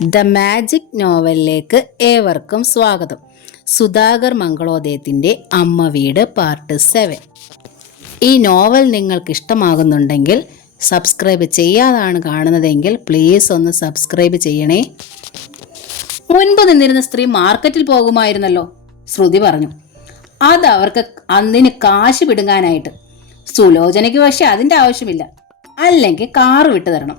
The magic നോവലിലേക്ക് ഏവർക്കും സ്വാഗതം. സുധാകർ മംഗളോദയത്തിൻ്റെ അമ്മ വീട് പാർട്ട് 7. ഈ നോവൽ നിങ്ങൾക്ക് ഇഷ്ടമാകുന്നുണ്ടെങ്കിൽ സബ്സ്ക്രൈബ് ചെയ്യാതാണ് കാണുന്നതെങ്കിൽ പ്ലീസ് ഒന്ന് സബ്സ്ക്രൈബ് ചെയ്യണേ. മുൻപ് നിന്നിരുന്ന സ്ത്രീ മാർക്കറ്റിൽ പോകുമായിരുന്നല്ലോ, ശ്രുതി പറഞ്ഞു. അത് അവർക്ക് അന്നിന് കാശ് പിടുങ്ങാനായിട്ട്. സുലോചനയ്ക്ക് പക്ഷെ അതിൻ്റെ ആവശ്യമില്ല. അല്ലെങ്കിൽ കാറ് വിട്ടു തരണം.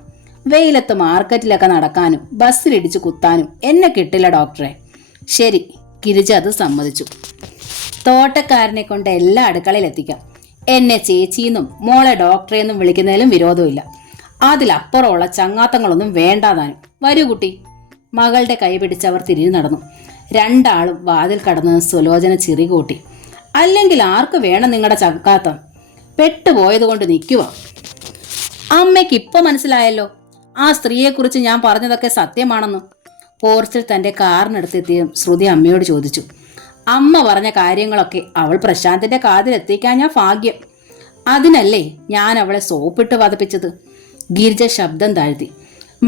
വെയിലത്ത് മാർക്കറ്റിലൊക്കെ നടക്കാനും ബസ്സിലിടിച്ച് കുത്താനും എന്നെ കിട്ടില്ല ഡോക്ടറെ. ശരി, ഗിരിജ അത് സമ്മതിച്ചു. തോട്ടക്കാരനെ കൊണ്ട് എല്ലാ അടുക്കളയിൽ എത്തിക്കാം. എന്നെ ചേച്ചിയെന്നും മോളെ ഡോക്ടറെന്നും വിളിക്കുന്നതിലും വിരോധമില്ല. അതിലപ്പുറമുള്ള ചങ്ങാത്തങ്ങളൊന്നും വേണ്ടാതാനും. വരൂ കുട്ടി. മകളുടെ കൈ പിടിച്ചവർ തിരിഞ്ഞു നടന്നു. രണ്ടാളും വാതിൽ കടന്ന് സുലോചന ചിറി കൂട്ടി. അല്ലെങ്കിൽ ആർക്ക് വേണം നിങ്ങളുടെ ചങ്ങാത്തം? പെട്ടുപോയത് കൊണ്ട് നിൽക്കുക. അമ്മയ്ക്ക് ഇപ്പൊ മനസ്സിലായല്ലോ ആ സ്ത്രീയെക്കുറിച്ച് ഞാൻ പറഞ്ഞതൊക്കെ സത്യമാണെന്ന്. പോർച്ചിൽ തൻ്റെ കാറിനടുത്തെത്തിയും ശ്രുതി അമ്മയോട് ചോദിച്ചു. അമ്മ പറഞ്ഞ കാര്യങ്ങളൊക്കെ അവൾ പ്രശാന്തിന്റെ കാതിലെത്തിക്കാൻ ഞാൻ ഭാഗ്യം. അതിനല്ലേ ഞാൻ അവളെ സോപ്പിട്ട് വതപ്പിച്ചത്. ഗിരിജ ശബ്ദം താഴ്ത്തി.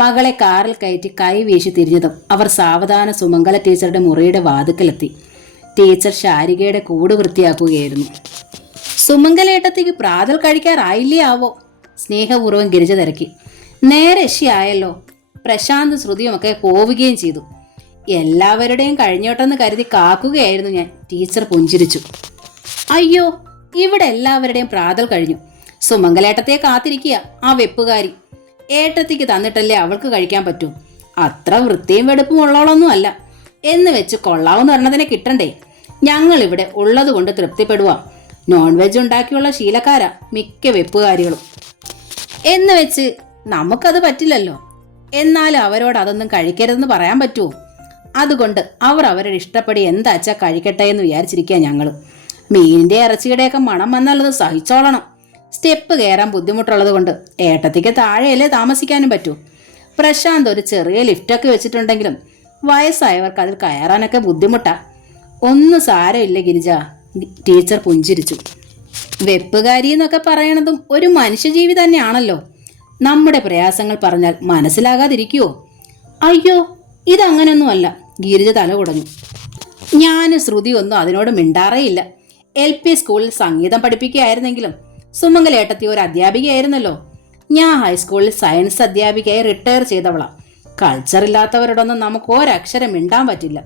മകളെ കാറിൽ കയറ്റി കൈ വീശി തിരിഞ്ഞതും അവർ സാവധാന സുമംഗല ടീച്ചറുടെ മുറിയുടെ വാതുക്കലെത്തി. ടീച്ചർ ശാരികയുടെ കൂട് വൃത്തിയാക്കുകയായിരുന്നു. സുമംഗലേട്ടത്തേക്ക് പ്രാതൽ കഴിക്കാറായില്ലേ ആവോ? സ്നേഹപൂർവ്വം ഗിരിജ തിരക്കി. നേരെ ആയല്ലോ. പ്രശാന്ത് ശ്രുതിയുമൊക്കെ പോവുകയും ചെയ്തു. എല്ലാവരുടെയും കഴിഞ്ഞോട്ടെന്ന് കരുതി കാക്കുകയായിരുന്നു ഞാൻ. ടീച്ചർ പുഞ്ചിരിച്ചു. അയ്യോ, ഇവിടെ എല്ലാവരുടെയും പ്രാതൽ കഴിഞ്ഞു. സുമംഗലേട്ടത്തെ കാത്തിരിക്കുക ആ വെപ്പുകാരി. ഏട്ടത്തിക്ക് തന്നിട്ടല്ലേ അവൾക്ക് കഴിക്കാൻ പറ്റൂ. അത്ര വൃത്തിയും വെടുപ്പും ഉള്ളോളൊന്നും അല്ല. എന്ന് വെച്ച് കൊള്ളാവുന്ന ഒരെണ്ണത്തിനെ കിട്ടണ്ടേ? ഞങ്ങൾ ഇവിടെ ഉള്ളത് കൊണ്ട് തൃപ്തിപ്പെടുവാം. നോൺ വെജ് ഉണ്ടാക്കിയുള്ള ശീലക്കാരാ മിക്ക വെപ്പുകാരികളും. എന്ന് വെച്ച് നമുക്കത് പറ്റില്ലല്ലോ. എന്നാലും അവരോട് അതൊന്നും കഴിക്കരുതെന്ന് പറയാൻ പറ്റുമോ? അതുകൊണ്ട് അവർ അവരുടെ ഇഷ്ടപ്പെടി എന്താച്ചാ കഴിക്കട്ടെ എന്ന് വിചാരിച്ചിരിക്കുക ഞങ്ങൾ. മീനിന്റെ ഇറച്ചിയുടെയൊക്കെ മണം വന്നാലത് സഹിച്ചോളണം. സ്റ്റെപ്പ് കയറാൻ ബുദ്ധിമുട്ടുള്ളത് കൊണ്ട് ഏട്ടത്തിക്ക് താഴെയല്ലേ താമസിക്കാനും പറ്റൂ. പ്രശാന്ത് ഒരു ചെറിയ ലിഫ്റ്റൊക്കെ വെച്ചിട്ടുണ്ടെങ്കിലും വയസ്സായവർക്ക് അതിൽ കയറാനൊക്കെ ബുദ്ധിമുട്ടാ. ഒന്നും സാരമില്ല ഗിരിജ. ടീച്ചർ പുഞ്ചിരിച്ചു. വെപ്പുകാരി എന്നൊക്കെ പറയണതും ഒരു മനുഷ്യജീവി തന്നെയാണല്ലോ. നമ്മുടെ പ്രയാസങ്ങൾ പറഞ്ഞാൽ മനസ്സിലാകാതിരിക്കുവോ? അയ്യോ, ഇതങ്ങനൊന്നുമല്ല. ഗിരിജ തല കുടഞ്ഞു. ഞാൻ ശ്രുതി ഒന്നും അതിനോട് മിണ്ടാറേയില്ല. LP സ്കൂളിൽ സംഗീതം പഠിപ്പിക്കുകയായിരുന്നെങ്കിലും സുമംഗലേട്ടത്തി ഒരു അധ്യാപികയായിരുന്നല്ലോ. ഞാൻ ഹൈസ്കൂളിൽ സയൻസ് അധ്യാപികയായി റിട്ടയർ ചെയ്തവളാ. കൾച്ചറില്ലാത്തവരോടൊന്നും നമുക്ക് ഒരക്ഷരം മിണ്ടാൻ പറ്റില്ല.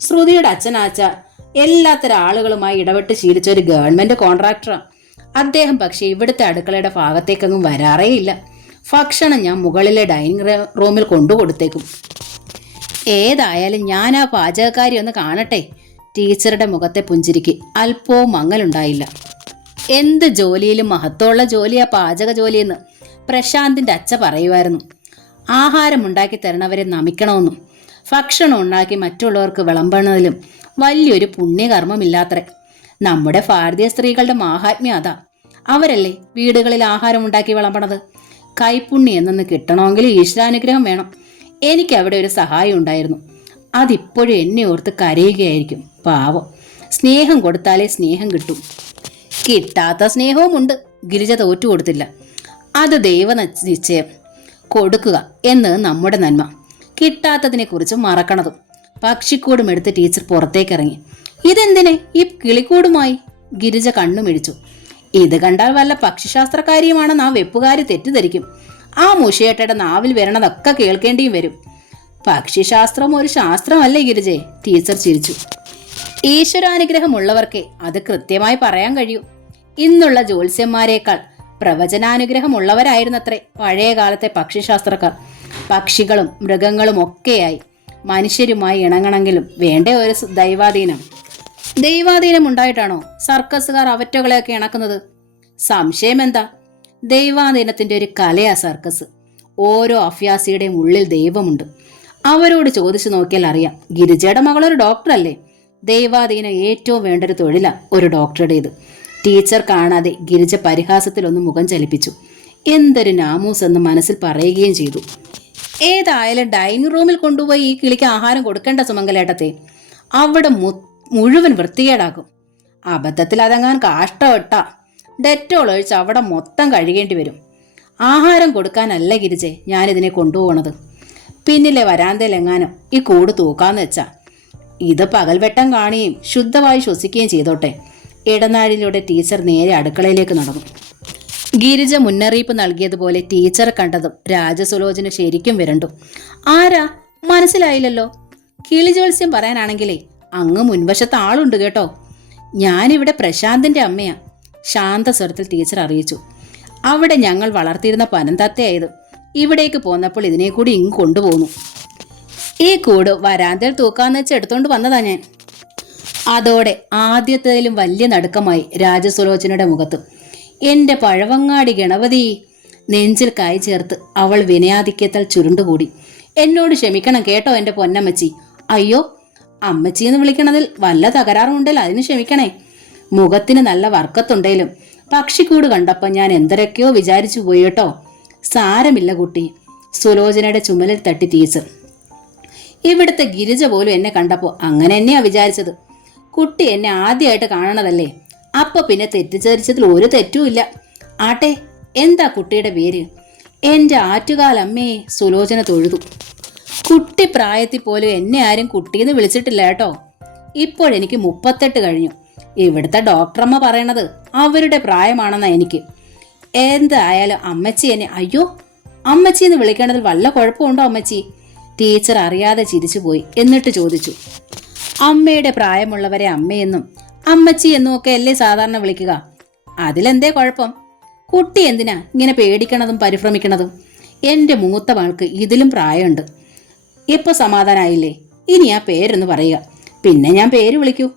ശ്രുതിയുടെ അച്ഛനാച്ച എല്ലാത്തരം ആളുകളുമായി ഇടപെട്ട് ശീലിച്ച ഒരു ഗവൺമെന്റ് കോൺട്രാക്ടറാണ് അദ്ദേഹം. പക്ഷേ ഇവിടുത്തെ അടുക്കളയുടെ ഭാഗത്തേക്കൊന്നും വരാറേയില്ല. ഭക്ഷണം ഞാൻ മുകളിലെ ഡൈനിങ് റൂമിൽ കൊണ്ടുകൊടുത്തേക്കും. ഏതായാലും ഞാൻ ആ പാചകക്കാരി ഒന്ന് കാണട്ടെ. ടീച്ചറുടെ മുഖത്തെ പുഞ്ചിരിക്ക് അല്പവും മങ്ങലുണ്ടായില്ല. എന്ത് ജോലിയിലും മഹത്വമുള്ള ജോലിയാ പാചക ജോലിയെന്ന് പ്രശാന്തിന്റെ അച്ഛ പറയുമായിരുന്നു. ആഹാരം ഉണ്ടാക്കി തരണവരെ നമിക്കണമെന്നും ഭക്ഷണം ഉണ്ടാക്കി മറ്റുള്ളവർക്ക് വിളമ്പണതിലും വലിയൊരു പുണ്യകർമ്മമില്ലാത്രേ. നമ്മുടെ ഭാരതീയ സ്ത്രീകളുടെ മാഹാത്മ്യം അതാ. അവരല്ലേ വീടുകളിൽ ആഹാരം ഉണ്ടാക്കി വിളമ്പണത്. കൈപ്പുണ്യം എന്നൊന്ന് കിട്ടണമെങ്കിൽ ഈശ്വരാനുഗ്രഹം വേണം. എനിക്ക് അവിടെ ഒരു സഹായം ഉണ്ടായിരുന്നു. അതിപ്പോഴും എന്നെ ഓർത്ത് കരയുകയായിരിക്കും. പാവം. സ്നേഹം കൊടുത്താലേ സ്നേഹം കിട്ടും. കിട്ടാത്ത സ്നേഹവും ഉണ്ട്. ഗിരിജ തോറ്റു കൊടുത്തില്ല. അത് ദൈവ നിശ്ചയം. കൊടുക്കുക എന്ന് നമ്മുടെ നന്മ. കിട്ടാത്തതിനെ കുറിച്ച് മറക്കണതും. പക്ഷിക്കൂടും എടുത്ത് ടീച്ചർ പുറത്തേക്കിറങ്ങി. ഇതെന്തിനെ ഈ കിളിക്കൂടുമായി? ഗിരിജ കണ്ണുമിഴിച്ചു. ഇത് കണ്ടാൽ വല്ല പക്ഷിശാസ്ത്രക്കാരിയുമാണെന്ന് ആ വെപ്പുകാരി തെറ്റിദ്ധരിക്കും. ആ മുഷിയേട്ടയുടെ നാവിൽ വരണതൊക്കെ കേൾക്കേണ്ടിയും വരും. പക്ഷിശാസ്ത്രം ഒരു ശാസ്ത്രമല്ലേ ഗിരിജെ? ടീച്ചർ ചിരിച്ചു. ഈശ്വരാനുഗ്രഹമുള്ളവർക്കേ അത് കൃത്യമായി പറയാൻ കഴിയൂ. ഇന്നുള്ള ജ്യോത്സ്യന്മാരെക്കാൾ പ്രവചനാനുഗ്രഹമുള്ളവരായിരുന്നത്രേ പഴയ കാലത്തെ പക്ഷിശാസ്ത്രക്കാർ. പക്ഷികളും മൃഗങ്ങളും ഒക്കെയായി മനുഷ്യരുമായി ഇണങ്ങണമെങ്കിലും വേണ്ടേ ഒരു ദൈവാധീനം. ദൈവാധീനം ഉണ്ടായിട്ടാണോ സർക്കസുകാർ അവറ്റകളെയൊക്കെ ഇണക്കുന്നത്? സംശയം എന്താ? ദൈവാധീനത്തിന്റെ ഒരു കലയാ സർക്കസ്. ഓരോ അഭ്യാസിയുടെയും ഉള്ളിൽ ദൈവമുണ്ട്. അവരോട് ചോദിച്ചു നോക്കിയാൽ അറിയാം. ഗിരിജയുടെ മകളൊരു ഡോക്ടറല്ലേ? ദൈവാധീനം ഏറ്റവും വേണ്ടൊരു തൊഴിലാ ഒരു ഡോക്ടറുടേത്. ടീച്ചർ കാണാതെ ഗിരിജ പരിഹാസത്തിലൊന്ന് മുഖം ചലിപ്പിച്ചു. എന്തൊരു നാമൂസ് എന്ന് മനസ്സിൽ പറയുകയും ചെയ്തു. ഏതായാലും ഡൈനിങ് റൂമിൽ കൊണ്ടുപോയി ഈ കിളിക്ക് ആഹാരം കൊടുക്കേണ്ട സുമംഗലേട്ടത്തെ. അവിടെ മുഴുവൻ വൃത്തികേടാക്കും. അബദ്ധത്തിൽ അതങ്ങാൻ കാഷ്ടമിട്ടാ ഡെറ്റോൾ ഒഴിച്ച് അവിടെ മൊത്തം കഴുകേണ്ടി വരും. ആഹാരം കൊടുക്കാനല്ല ഗിരിജെ ഞാനിതിനെ കൊണ്ടുപോകണത്. പിന്നിലെ വരാന്തയിലെങ്ങാനും ഈ കൂട് തൂക്കാന്ന് വെച്ചാ. ഇത് പകൽവെട്ടം കാണുകയും ശുദ്ധമായി ശ്വസിക്കുകയും ചെയ്തോട്ടെ. ഇടനാഴിയിലൂടെ ടീച്ചർ നേരെ അടുക്കളയിലേക്ക് നടന്നു. ഗിരിജ മുന്നറിയിപ്പ് നൽകിയതുപോലെ ടീച്ചറെ കണ്ടതും രാജസുലോചന ശരിക്കും വിരണ്ടു. ആരാ? മനസ്സിലായില്ലല്ലോ. കിളിജോത്സ്യം പറയാനാണെങ്കിലേ അങ്ങ് മുൻവശത്ത് ആളുണ്ട് കേട്ടോ. ഞാനിവിടെ പ്രശാന്തിന്റെ അമ്മയാ, ശാന്തസ്വരത്തിൽ ടീച്ചർ അറിയിച്ചു. അവിടെ ഞങ്ങൾ വളർത്തിയിരുന്ന പനന്തത്തയായത്. ഇവിടേക്ക് പോന്നപ്പോൾ ഇതിനെ കൂടി ഇങ്ങ് കൊണ്ടുപോന്നു. ഈ കൂട് വരാന്തയിൽ തൂക്കാന്ന് വെച്ച് എടുത്തോണ്ട് വന്നതാ ഞാൻ. അതോടെ ആദ്യത്തേതിലും വലിയ നടുക്കമായി രാജസുലോചനയുടെ മുഖത്ത്. എന്റെ പഴവങ്ങാടി ഗണപതി! നെഞ്ചിൽ കൈ ചേർത്ത് അവൾ വിനയാധിക്യത്താൽ ചുരുണ്ടുകൂടി. എന്നോട് ക്ഷമിക്കണം കേട്ടോ എന്റെ പൊന്നമ്മച്ചി. അയ്യോ, അമ്മച്ചി എന്ന് വിളിക്കണതിൽ വല്ല തകരാറുണ്ടല്ലോ, അതിന് ക്ഷമിക്കണേ. മുഖത്തിന് നല്ല വർക്കത്തുണ്ടേലും പക്ഷിക്കൂട് കണ്ടപ്പോൾ ഞാൻ എന്തൊക്കെയോ വിചാരിച്ചു പോയി കേട്ടോ. സാരമില്ല കുട്ടി, സുലോചനയുടെ ചുമലിൽ തട്ടി ടീച്ചർ. ഇവിടുത്തെ ഗിരിജ പോലും എന്നെ കണ്ടപ്പോൾ അങ്ങനെ തന്നെയാ വിചാരിച്ചത്. കുട്ടി എന്നെ ആദ്യമായിട്ട് കാണണതല്ലേ, അപ്പൊ പിന്നെ തെറ്റിദ്ധരിച്ചതിൽ ഒരു തെറ്റുമില്ല. ആട്ടെ, എന്താ കുട്ടിയുടെ പേര്? എന്റെ ആറ്റുകാലമ്മേ, സുലോചന തൊഴുതു. കുട്ടി പ്രായത്തിൽ പോലും എന്നെ ആരും കുട്ടിയെന്ന് വിളിച്ചിട്ടില്ല കേട്ടോ. ഇപ്പോഴെനിക്ക് 38 കഴിഞ്ഞു. ഇവിടുത്തെ ഡോക്ടറമ്മ പറയണത് അവരുടെ പ്രായമാണെന്നാ എനിക്ക്. എന്തായാലും അമ്മച്ചി എന്നെ അയ്യോ അമ്മച്ചി എന്ന് വിളിക്കേണ്ടതിൽ വല്ല കുഴപ്പമുണ്ടോ അമ്മച്ചി? ടീച്ചർ അറിയാതെ ചിരിച്ചുപോയി. എന്നിട്ട് ചോദിച്ചു, അമ്മയുടെ പ്രായമുള്ളവരെ അമ്മയെന്നും അമ്മച്ചി എന്നും ഒക്കെ അല്ലേ സാധാരണ വിളിക്കുക? അതിലെന്തേ കുഴപ്പം? കുട്ടി എന്തിനാ ഇങ്ങനെ പേടിക്കണതും പരിഭ്രമിക്കണതും? എന്റെ മൂത്ത മകൾക്ക് ഇതിലും പ്രായമുണ്ട്. ഇപ്പൊ സമാധാനായില്ലേ? ഇനി ആ പേരൊന്ന് പറയുക, പിന്നെ ഞാൻ പേര് വിളിക്കൂ.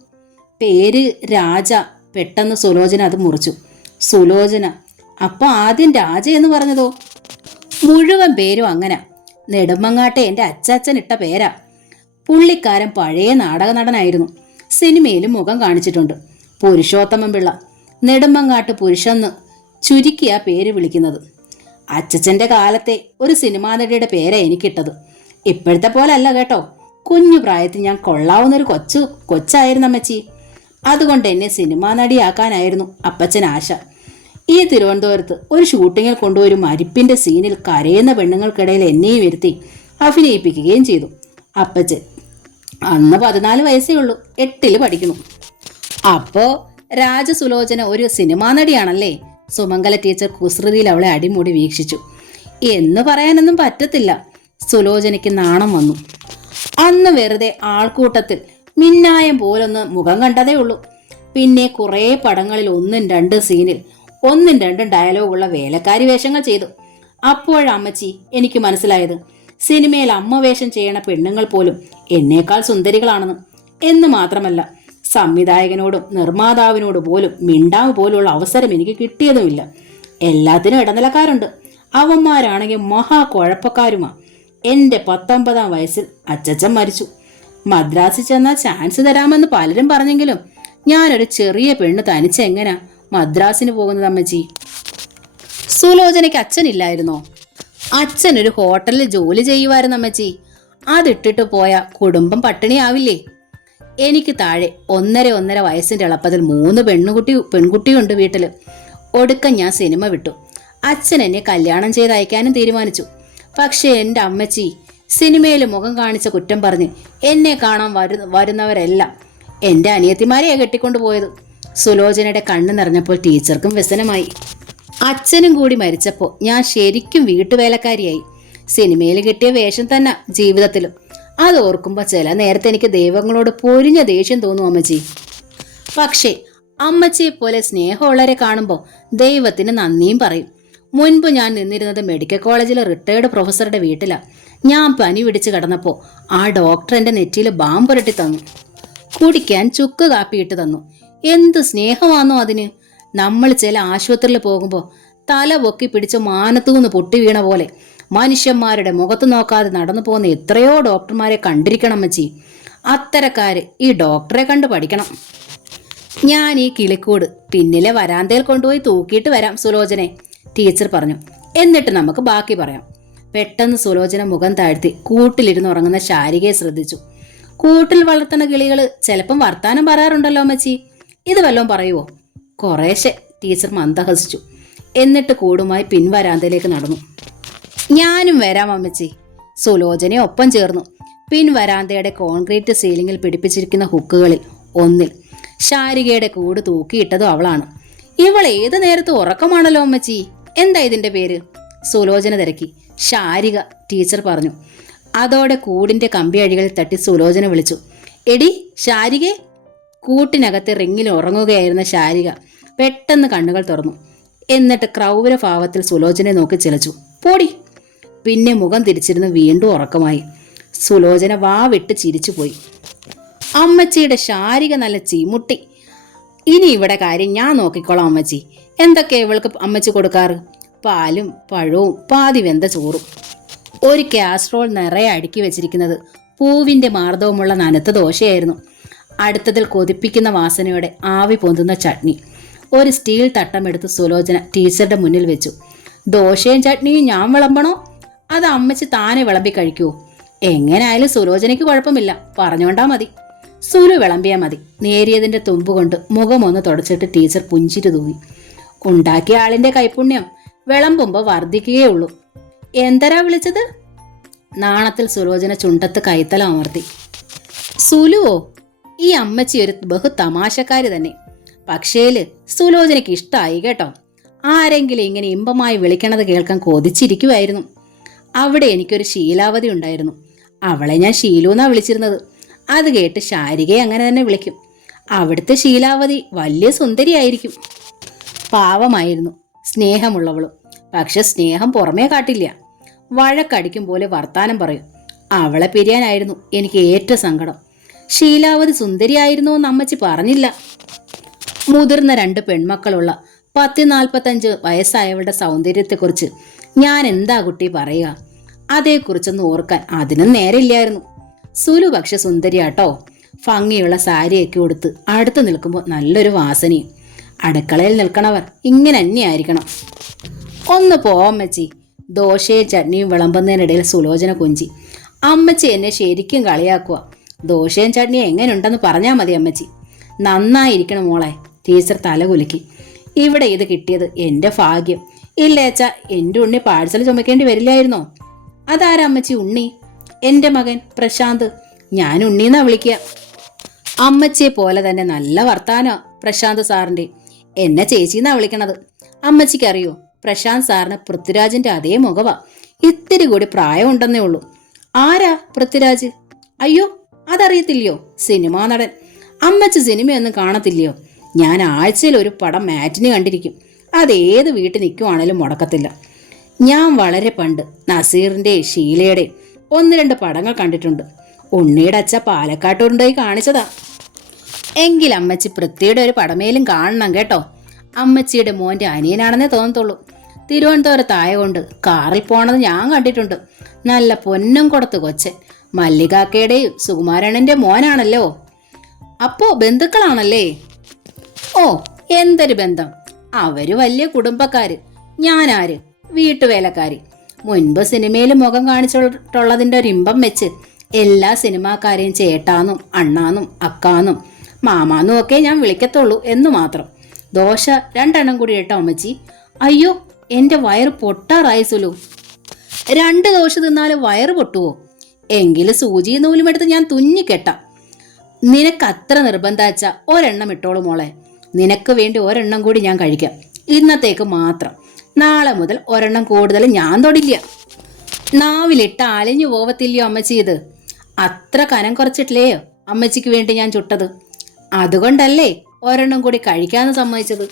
പേര് രാജ. പെട്ടെന്ന് സുലോചന അത് മുറിച്ചു. സുലോചന? അപ്പൊ ആദ്യം രാജ എന്ന് പറഞ്ഞതോ? മുഴുവൻ പേരും അങ്ങനെ. നെടുമങ്ങാട്ടെ എൻ്റെ അച്ചാച്ചൻ ഇട്ട പേരാ. പുള്ളിക്കാരൻ പഴയ നാടക നടനായിരുന്നു. സിനിമയിലും മുഖം കാണിച്ചിട്ടുണ്ട്. പുരുഷോത്തമൻ പിള്ള. നെടുമങ്ങാട്ട് പുരുഷന്ന് ചുരുക്കിയാ പേര് വിളിക്കുന്നത്. അച്ചച്ചൻ്റെ കാലത്തെ ഒരു സിനിമാ നടിയുടെ പേരാ എനിക്കിട്ടത്. ഇപ്പോഴത്തെ പോലെ അല്ല കേട്ടോ. കുഞ്ഞു പ്രായത്തിൽ ഞാൻ കൊള്ളാവുന്നൊരു കൊച്ചായിരുന്നു അമ്മച്ചി. അതുകൊണ്ട് എന്നെ സിനിമാ നടിയാക്കാനായിരുന്നു അപ്പച്ചൻ ആശ. ഈ തിരുവനന്തപുരത്ത് ഒരു ഷൂട്ടിങ്ങിൽ കൊണ്ടുപോയി മരിപ്പിന്റെ സീനിൽ കരയുന്ന പെണ്ണുങ്ങൾക്കിടയിൽ എന്നെയും ഇരുത്തി അഭിനയിപ്പിക്കുകയും ചെയ്തു അപ്പച്ചൻ. അന്ന് 14 വയസ്സേ ഉള്ളൂ, 8ൽ പഠിക്കുന്നു. അപ്പോ രാജസുലോചന ഒരു സിനിമാ നടിയാണല്ലേ? സുമംഗല ടീച്ചർ കുസൃതിയിൽ അവളെ അടിമുടി വീക്ഷിച്ചു. എന്ന് പറയാനൊന്നും പറ്റത്തില്ല. സുലോചനയ്ക്ക് നാണം വന്നു. അന്ന് വെറുതെ ആൾക്കൂട്ടത്തിൽ മിന്നായം പോലൊന്ന് മുഖം കണ്ടതേ ഉള്ളൂ. പിന്നെ കുറേ പടങ്ങളിൽ 1-2 സീനിൽ 1-2 ഡയലോഗുള്ള വേലക്കാരി വേഷങ്ങൾ ചെയ്തു. അപ്പോഴമ്മച്ചി എനിക്ക് മനസ്സിലായത് സിനിമയിൽ അമ്മ വേഷം ചെയ്യണ പെണ്ണുങ്ങൾ പോലും എന്നേക്കാൾ സുന്ദരികളാണെന്ന്. എന്ന് മാത്രമല്ല, സംവിധായകനോടും നിർമ്മാതാവിനോട് പോലും മിണ്ടാവ് പോലുള്ള അവസരം എനിക്ക് കിട്ടിയതുമില്ല. എല്ലാത്തിനും ഇടനിലക്കാരുണ്ട്. അവന്മാരാണെങ്കിൽ മഹാ കുഴപ്പക്കാരുമാ. എൻ്റെ 19-ാം വയസ്സിൽ അച്ചച്ചൻ മരിച്ചു. മദ്രാസിൽ ചെന്നാൽ ചാൻസ് തരാമെന്ന് പലരും പറഞ്ഞെങ്കിലും ഞാനൊരു ചെറിയ പെണ്ണ് തനിച്ചെങ്ങനാ മദ്രാസിന് പോകുന്നത് അമ്മച്ചി? സുലോചനയ്ക്ക് അച്ഛനില്ലായിരുന്നോ? അച്ഛൻ ഒരു ഹോട്ടലിൽ ജോലി ചെയ്യുമായിരുന്നു അമ്മച്ചി. അതിട്ടിട്ട് പോയ കുടുംബം പട്ടിണിയാവില്ലേ? എനിക്ക് താഴെ 1.5 വയസ്സിന്റെ എളുപ്പത്തിൽ 3 പെൺകുട്ടിയുണ്ട് വീട്ടില്. ഒടുക്കം ഞാൻ സിനിമ വിട്ടു. അച്ഛൻ എന്നെ കല്യാണം ചെയ്ത് അയക്കാനും തീരുമാനിച്ചു. പക്ഷെ എൻ്റെ അമ്മച്ചി സിനിമയിൽ മുഖം കാണിച്ച കുറ്റം പറഞ്ഞ് എന്നെ കാണാൻ വരുന്നവരെല്ലാം എൻ്റെ അനിയത്തിമാരെയാണ് കെട്ടിക്കൊണ്ടു പോയത്. സുലോചനയുടെ കണ്ണ് നിറഞ്ഞപ്പോൾ ടീച്ചർക്കും വ്യസനമായി. അച്ഛനും കൂടി മരിച്ചപ്പോൾ ഞാൻ ശരിക്കും വീട്ടുവേലക്കാരിയായി. സിനിമയിൽ കിട്ടിയ വേഷം തന്നെ ജീവിതത്തിലും. അത് ഓർക്കുമ്പോൾ ചില നേരത്തെ എനിക്ക് ദൈവങ്ങളോട് പൊരിഞ്ഞ ദേഷ്യം തോന്നും അമ്മച്ചി. പക്ഷേ അമ്മച്ചിയെ പോലെ സ്നേഹമുള്ളവരെ കാണുമ്പോൾ ദൈവത്തിന് നന്ദിയും പറയും. മുൻപ് ഞാൻ നിന്നിരുന്നത് മെഡിക്കൽ കോളേജിലെ റിട്ടയേർഡ് പ്രൊഫസറുടെ വീട്ടിലാണ്. ഞാൻ പനി പിടിച്ച് കിടന്നപ്പോൾ ആ ഡോക്ടർ എൻ്റെ നെറ്റിയിൽ ബാം പുരട്ടി തന്നു. കുടിക്കാൻ ചുക്ക് കാപ്പിയിട്ട് തന്നു. എന്ത് സ്നേഹമാണോ അതിന്! നമ്മൾ ചില ആശുപത്രിയിൽ പോകുമ്പോൾ തല പൊക്കി പിടിച്ച് മാനത്തുനിന്ന് പൊട്ടി വീണ പോലെ മനുഷ്യന്മാരുടെ മുഖത്ത് നോക്കാതെ നടന്നു പോകുന്ന എത്രയോ ഡോക്ടർമാരെ കണ്ടിരിക്കണം അമ്മച്ചി. അത്തരക്കാര് ഈ ഡോക്ടറെ കണ്ട് പഠിക്കണം. ഞാൻ ഈ കിളിക്കൂട് പിന്നിലെ വരാന്തയിൽ കൊണ്ടുപോയി തൂക്കിയിട്ട് വരാം സുലോചനെ, ടീച്ചർ പറഞ്ഞു. എന്നിട്ട് നമുക്ക് ബാക്കി പറയാം. പെട്ടെന്ന് സുലോചന മുഖം താഴ്ത്തി കൂട്ടിലിരുന്ന് ഉറങ്ങുന്ന ശാരികയെ ശ്രദ്ധിച്ചു. കൂട്ടിൽ വളർത്തുന്ന കിളികള് ചിലപ്പം വർത്താനം പറയാറുണ്ടല്ലോ അമ്മച്ചി, ഇത് വല്ലതും പറയുവോ? കുറേശ്ശെ, ടീച്ചർ മന്ദഹസിച്ചു. എന്നിട്ട് കൂടുമായി പിൻവരാന്തയിലേക്ക് നടന്നു. ഞാനും വരാം അമ്മച്ചി. സുലോചന ഒപ്പം ചേർന്നു. പിൻവരാന്തയുടെ കോൺക്രീറ്റ് സീലിംഗിൽ പിടിപ്പിച്ചിരിക്കുന്ന ഹുക്കുകളിൽ ഒന്നിൽ ശാരികയുടെ കൂട് തൂക്കിയിട്ടതും അവളാണ്. ഇവൾ ഏത് നേരത്ത് ഉറക്കമാണല്ലോ അമ്മച്ചി. എന്താ ഇതിന്റെ പേര്? സുലോചന തിരക്കി. ശാരിക, ടീച്ചർ പറഞ്ഞു. അതോടെ കൂടിന്റെ കമ്പി അഴികളിൽ തട്ടി സുലോചന വിളിച്ചു, എടി ശാരികെ. കൂട്ടിനകത്തെ റിങ്ങിൽ ഉറങ്ങുകയായിരുന്ന ശാരിക പെട്ടെന്ന് കണ്ണുകൾ തുറന്നു. എന്നിട്ട് ക്രൗരഭാവത്തിൽ സുലോചനയെ നോക്കി ചിലച്ചു. പോടി. പിന്നെ മുഖം തിരിച്ചിരുന്ന് വീണ്ടും ഉറക്കമായി. സുലോചന വാവിട്ട് ചിരിച്ചുപോയി. അമ്മച്ചിയുടെ ശാരിക നല്ല ചീമുട്ടി. ഇനി ഇവിടെ കാര്യം ഞാൻ നോക്കിക്കോളാം അമ്മച്ചി. എന്തൊക്കെയാ ഇവൾക്ക് അമ്മച്ചി കൊടുക്കാറ്? പാലും പഴവും പാതി വെന്ത ചോറും. ഒരു കാസ്ട്രോൾ നിറയെ അടുക്കി വെച്ചിരിക്കുന്നത് പൂവിന്റെ മാർദ്ദവുമുള്ള നനുത്ത ദോശയായിരുന്നു. അടുത്തതിൽ കൊതിപ്പിക്കുന്ന വാസനയോടെ ആവി പൊന്തുന്ന ചട്നി. ഒരു സ്റ്റീൽ തട്ടമെടുത്ത് സുലോചന ടീച്ചറുടെ മുന്നിൽ വെച്ചു. ദോശയും ചട്നിയും ഞാൻ വിളമ്പണോ, അത് അമ്മച്ചി താനെ വിളമ്പി കഴിക്കുവോ? എങ്ങനെയായാലും സുലോചനയ്ക്ക് കുഴപ്പമില്ല, പറഞ്ഞോണ്ടാ മതി. സുലു വിളമ്പിയാൽ മതി. നേരിയതിന്റെ തുമ്പുകൊണ്ട് മുഖമൊന്ന് തുടച്ചിട്ട് ടീച്ചർ പുഞ്ചിരി തൂങ്ങി. ഉണ്ടാക്കിയ ആളിന്റെ കൈപുണ്യം വിളമ്പുമ്പോൾ വർദ്ധിക്കുകയുള്ളൂ. എന്തരാ വിളിച്ചത്? നാണത്തിൽ സുലോചന ചുണ്ടത്ത് കൈത്തല അമർത്തി. സുലുവോ? ഈ അമ്മച്ചി ഒരു ബഹു തമാശക്കാരി തന്നെ. പക്ഷേല് സുലോചനയ്ക്ക് ഇഷ്ടമായി കേട്ടോ. ആരെങ്കിലും ഇങ്ങനെ ഇമ്പമായി വിളിക്കണത് കേൾക്കാൻ കൊതിച്ചിരിക്കുമായിരുന്നു. അവിടെ എനിക്കൊരു ശീലാവതി ഉണ്ടായിരുന്നു. അവളെ ഞാൻ ഷീലൂന്നാ വിളിച്ചിരുന്നത്. അത് കേട്ട് ശാരികയെ അങ്ങനെ തന്നെ വിളിക്കും. അവിടുത്തെ ശീലാവതി വലിയ സുന്ദരിയായിരിക്കും. പാവമായിരുന്നു, സ്നേഹമുള്ളവളും. പക്ഷെ സ്നേഹം പുറമേ കാട്ടില്ല. വഴക്കടിക്കും പോലെ വർത്താനം പറയും. അവളെ പിരിയാനായിരുന്നു എനിക്ക് ഏറ്റവും സങ്കടം. ശീലാവതി സുന്ദരിയായിരുന്നു എന്ന് അമ്മച്ചി പറഞ്ഞില്ല. മുതിർന്ന 2 പെൺമക്കളുള്ള 40-45 വയസ്സായവളുടെ സൗന്ദര്യത്തെക്കുറിച്ച് ഞാൻ എന്താ കുട്ടി പറയുക? അതേക്കുറിച്ചൊന്ന് ഓർക്കാൻ അതിനും നേരമില്ലായിരുന്നു. സുലു പക്ഷെ സുന്ദരിയാട്ടോ. ഭംഗിയുള്ള സാരിയൊക്കെ ഉടുത്ത് അടുത്ത് നിൽക്കുമ്പോൾ നല്ലൊരു വാസനയും. അടുക്കളയിൽ നിൽക്കണവർ ഇങ്ങനെ തന്നെയായിരിക്കണം. ഒന്ന് പോവമ്മച്ചി. ദോശയും ചട്നിയും വിളമ്പുന്നതിനിടയിൽ സുലോചന കൊഞ്ചി. അമ്മച്ചി എന്നെ ശരിക്കും കളിയാക്കുക. ദോശയും ചട്നിയും എങ്ങനെയുണ്ടെന്ന് പറഞ്ഞാൽ മതി അമ്മച്ചി. നന്നായിരിക്കണം മോളെ. ടീച്ചർ തല കുലുക്കി. ഇവിടെ ഇത് കിട്ടിയത് എൻ്റെ ഭാഗ്യം. ഇല്ലേച്ചാ എൻ്റെ ഉണ്ണി പാഴ്സൽ ചുമക്കേണ്ടി വരില്ലായിരുന്നോ? അതാരാ അമ്മച്ചി ഉണ്ണി? എൻ്റെ മകൻ പ്രശാന്ത്. ഞാൻ ഉണ്ണീന്നാ വിളിക്കുക. അമ്മച്ചിയെ പോലെ തന്നെ നല്ല വർത്താനോ പ്രശാന്ത് സാറിൻ്റെ. എന്നെ ചേച്ചിന്നാ വിളിക്കണത്. അമ്മച്ചിക്കറിയോ, പ്രശാന്ത് സാറിന് പൃഥ്വിരാജിന്റെ അതേ മുഖവാ. ഇത്തിരി കൂടി പ്രായം ഉണ്ടെന്നേ ഉള്ളൂ. ആരാ പൃഥ്വിരാജ്? അയ്യോ, അതറിയത്തില്ലയോ? സിനിമാ നടൻ. അമ്മച്ചി സിനിമയൊന്നും കാണത്തില്ലയോ? ഞാൻ ആഴ്ചയിൽ ഒരു പടം മാറ്റിന് കണ്ടിരിക്കും. അതേത് വീട്ടിൽ നിൽക്കുവാണേലും മുടക്കത്തില്ല. ഞാൻ വളരെ പണ്ട് നസീറിന്റെ ഷീലയുടെ 1-2 പടങ്ങൾ കണ്ടിട്ടുണ്ട്. ഉണ്ണിയുടെ അച്ഛ പാലക്കാട്ടുണ്ടായി കാണിച്ചതാ. എങ്കിൽ അമ്മച്ചി പൃഥ്വിയുടെ ഒരു പടമേലും കാണണം കേട്ടോ. അമ്മച്ചിയുടെ മോന്റെ അനിയനാണെന്നേ തോന്നത്തുള്ളൂ. തിരുവനന്തപുരത്തായകൊണ്ട് കാറിൽ പോണത് ഞാൻ കണ്ടിട്ടുണ്ട്. നല്ല പൊന്നും കൊടുത്ത് കൊച്ചൻ. മല്ലികാക്കയുടെയും സുകുമാരണ്ണന്റെ മോനാണല്ലോ. അപ്പോ ബന്ധുക്കളാണല്ലേ? ഓ, എന്തൊരു ബന്ധം. അവര് വലിയ കുടുംബക്കാര്. ഞാനാര്? വീട്ടുവേലക്കാരി. മുൻപ് സിനിമയിൽ മുഖം കാണിച്ചിട്ടുള്ളതിന്റെ ഒരു ഇമ്പം വെച്ച് എല്ലാ സിനിമാക്കാരെയും ചേട്ടാന്നും അണ്ണാന്നും അക്കാന്നും മാമാന്നും ഒക്കെ ഞാൻ വിളിക്കത്തുള്ളൂ എന്ന് മാത്രം. ദോശ 2 എണ്ണം കൂടി കേട്ടോ അമ്മച്ചി. അയ്യോ, എന്റെ വയറ് പൊട്ടാറായി സുലു. 2 ദോശ തിന്നാലും വയറ് പൊട്ടുവോ? എങ്കിലും സൂചി നൂലും എടുത്ത് ഞാൻ തുന്നിക്കെട്ടാം. നിനക്ക് അത്ര നിർബന്ധാച്ച 1 എണ്ണം ഇട്ടോളൂ മോളെ. നിനക്ക് വേണ്ടി 1 എണ്ണം കൂടി ഞാൻ കഴിക്കാം. ഇന്നത്തേക്ക് മാത്രം. നാളെ മുതൽ 1 എണ്ണം കൂടുതൽ ഞാൻ തൊടില്ല. നാവിലിട്ട് അലിഞ്ഞു പോവത്തില്ലയോ അമ്മച്ചി ഇത്? അത്ര കനം കുറച്ചിട്ടില്ലയോ അമ്മച്ചിക്ക് വേണ്ടി ഞാൻ ചുട്ടത്? അതുകൊണ്ടല്ലേ 1 എണ്ണം കൂടി കഴിക്കാന്ന് സമ്മതിച്ചത്.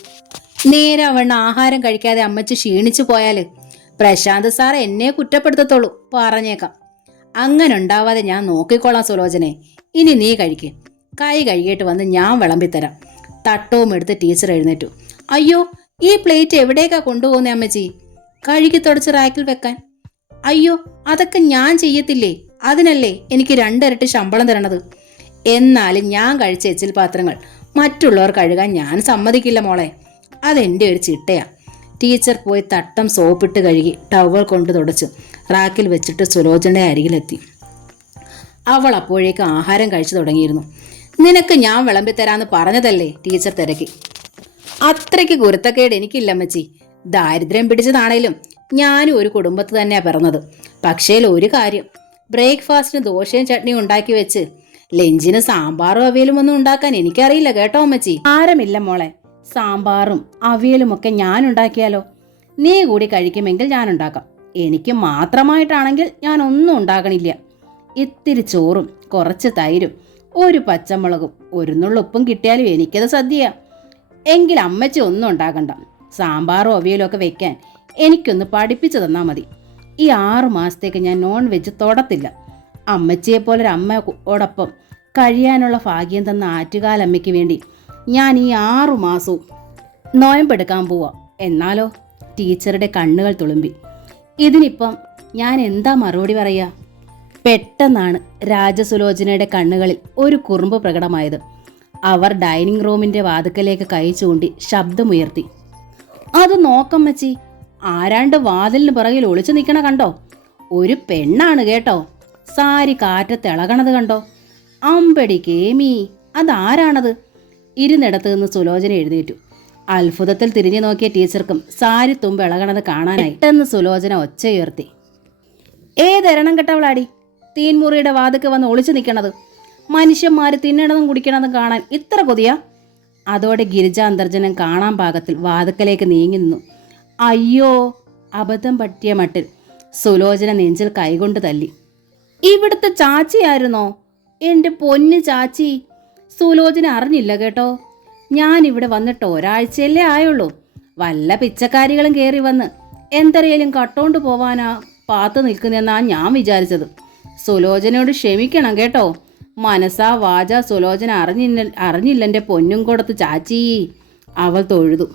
നേരെ അവണ്ണ ആഹാരം കഴിക്കാതെ അമ്മച്ചി ക്ഷീണിച്ചു പോയാല് പ്രശാന്ത് സാർ എന്നെ കുറ്റപ്പെടുത്തത്തുള്ളൂ, പറഞ്ഞേക്കാം. അങ്ങനെ ഉണ്ടാവാതെ ഞാൻ നോക്കിക്കോളാം സുലോചനെ. ഇനി നീ കഴിക്ക്. കൈ കഴുകിയിട്ട് വന്ന് ഞാൻ വിളമ്പിത്തരാം. തട്ടവും എടുത്ത് ടീച്ചർ എഴുന്നേറ്റു. അയ്യോ, ഈ പ്ലേറ്റ് എവിടേക്കാ കൊണ്ടുപോകുന്നേ അമ്മച്ചി? കഴുകി തുടച്ച് റാക്കിൽ വെക്കാൻ. അയ്യോ, അതൊക്കെ ഞാൻ ചെയ്യത്തില്ലേ? അതിനല്ലേ എനിക്ക് 2 ഇരട്ടി ശമ്പളം തരണത്. എന്നാലും ഞാൻ കഴിച്ച എച്ചിൽ പാത്രങ്ങൾ മറ്റുള്ളവർ കഴുകാൻ ഞാൻ സമ്മതിക്കില്ല മോളെ. അതെൻ്റെ ഒരു ചിട്ടയാ. ടീച്ചർ പോയി തട്ടം സോപ്പിട്ട് കഴുകി ടവൽ കൊണ്ട് തുടച്ച് റാക്കിൽ വെച്ചിട്ട് സുലോചനയുടെ അരികിലെത്തി. അവൾ അപ്പോഴേക്ക് ആഹാരം കഴിച്ചു തുടങ്ങിയിരുന്നു. നിനക്ക് ഞാൻ വിളമ്പിത്തരാന്ന് പറഞ്ഞതല്ലേ? ടീച്ചർ തിരക്കി. അത്രയ്ക്ക് കുരുത്തക്കേട് എനിക്കില്ല അമ്മച്ചി. ദാരിദ്ര്യം പിടിച്ചതാണേലും ഞാനും ഒരു കുടുംബത്തിൽ തന്നെയാണ് പിറന്നത്. പക്ഷേ ഒരു കാര്യം, ബ്രേക്ക്ഫാസ്റ്റിന് ദോശയും ചട്നിയും ഉണ്ടാക്കി വെച്ച് ലഞ്ചിന് സാമ്പാറും അവിയലും ഒന്നും ഉണ്ടാക്കാൻ എനിക്കറിയില്ല കേട്ടോ അമ്മച്ചി. ആരമില്ല മോളെ, സാമ്പാറും അവിയലും ഒക്കെ ഞാൻ ഉണ്ടാക്കിയാലോ? നീ കൂടി കഴിക്കുമെങ്കിൽ ഞാൻ ഉണ്ടാക്കാം. എനിക്ക് മാത്രമായിട്ടാണെങ്കിൽ ഞാൻ ഒന്നും ഉണ്ടാക്കണില്ല. ഇത്തിരി ചോറും കുറച്ച് തൈരും ഒരു പച്ചമുളകും ഒരു നുള്ളുപ്പും കിട്ടിയാലും എനിക്കത് സദ്യ. എങ്കിൽ അമ്മച്ചി ഒന്നും ഉണ്ടാക്കണ്ട. സാമ്പാറും അവിയലും ഒക്കെ വെക്കാൻ എനിക്കൊന്ന് പഠിപ്പിച്ചു തന്നാൽ മതി. ഈ 6 മാസത്തേക്ക് ഞാൻ നോൺ വെജ് തൊടത്തില്ല. അമ്മച്ചിയെപ്പോലൊരു അമ്മയോടൊപ്പം കഴിയാനുള്ള ഭാഗ്യം തന്ന ആറ്റുകാലമ്മയ്ക്ക് വേണ്ടി ഞാൻ ഈ 6 മാസവും നോയമ്പെടുക്കാൻ പോവാ. എന്നാലോ? ടീച്ചറുടെ കണ്ണുകൾ തുളുമ്പി. ഇതിനിപ്പം ഞാൻ എന്താ മറുപടി പറയാ? പെട്ടെന്നാണ് രാജസുലോചനയുടെ കണ്ണുകളിൽ ഒരു കുറുമ്പ് പ്രകടമായത്. അവർ ഡൈനിങ് റൂമിന്റെ വാതിക്കലേക്ക് കൈ ചൂണ്ടി ശബ്ദമുയർത്തി. അത് നോക്കമ്മച്ചി, ആരാണ്ട് വാതിലിന് പിറകിൽ ഒളിച്ചു നിൽക്കണ കണ്ടോ? ഒരു പെണ്ണാണ് കേട്ടോ. സാരി കാറ്റത്ത് ഇളകണത് കണ്ടോ? അമ്പടി കേമി, അതാരാണത്? ഇരുന്നിടത്ത് നിന്ന് സുലോചന എഴുന്നേറ്റു. അത്ഭുതത്തിൽ തിരിഞ്ഞു നോക്കിയ ടീച്ചർക്കും സാരി തുമ്പ് ഇളകണത് കാണാനായി. പെട്ടെന്ന് സുലോചന ഒച്ചയുയർത്തി. ഏതെരണം കെട്ടവളാടി തീൻമുറിയുടെ വാതിക്ക് വന്ന് ഒളിച്ചു നിൽക്കണത്? മനുഷ്യന്മാർ തിന്നണതും കുടിക്കണതും കാണാൻ ഇത്ര കൊതിയാ? അതോടെ ഗിരിജ അന്തർജനം കാണാൻ പാകത്തിൽ വാതിക്കലേക്ക് നീങ്ങി നിന്നു. അയ്യോ! അബദ്ധം പറ്റിയ മട്ടിൽ സുലോചന നെഞ്ചിൽ കൈകൊണ്ട് തല്ലി. ഇവിടുത്തെ ചാച്ചിയായിരുന്നോ? എൻ്റെ പൊന്നു ചാച്ചി! സുലോചന അറിഞ്ഞില്ല കേട്ടോ. ഞാനിവിടെ വന്നിട്ട് ഒരാഴ്ചയല്ലേ ആയുള്ളൂ. വല്ല പിച്ചക്കാരികളും കയറി വന്ന് എന്തരേലും കട്ടോണ്ട് പോവാനാ പാത്തു നിൽക്കുന്നെന്നാ ഞാൻ വിചാരിച്ചത്. സുലോചനയോട് ക്ഷമിക്കണം കേട്ടോ. മനസ്സാ വാച സുലോചന അറിഞ്ഞില്ലെൻ്റെ പൊന്നും കൊടുത്ത് ചാച്ചി. അവൾ തൊഴുതു.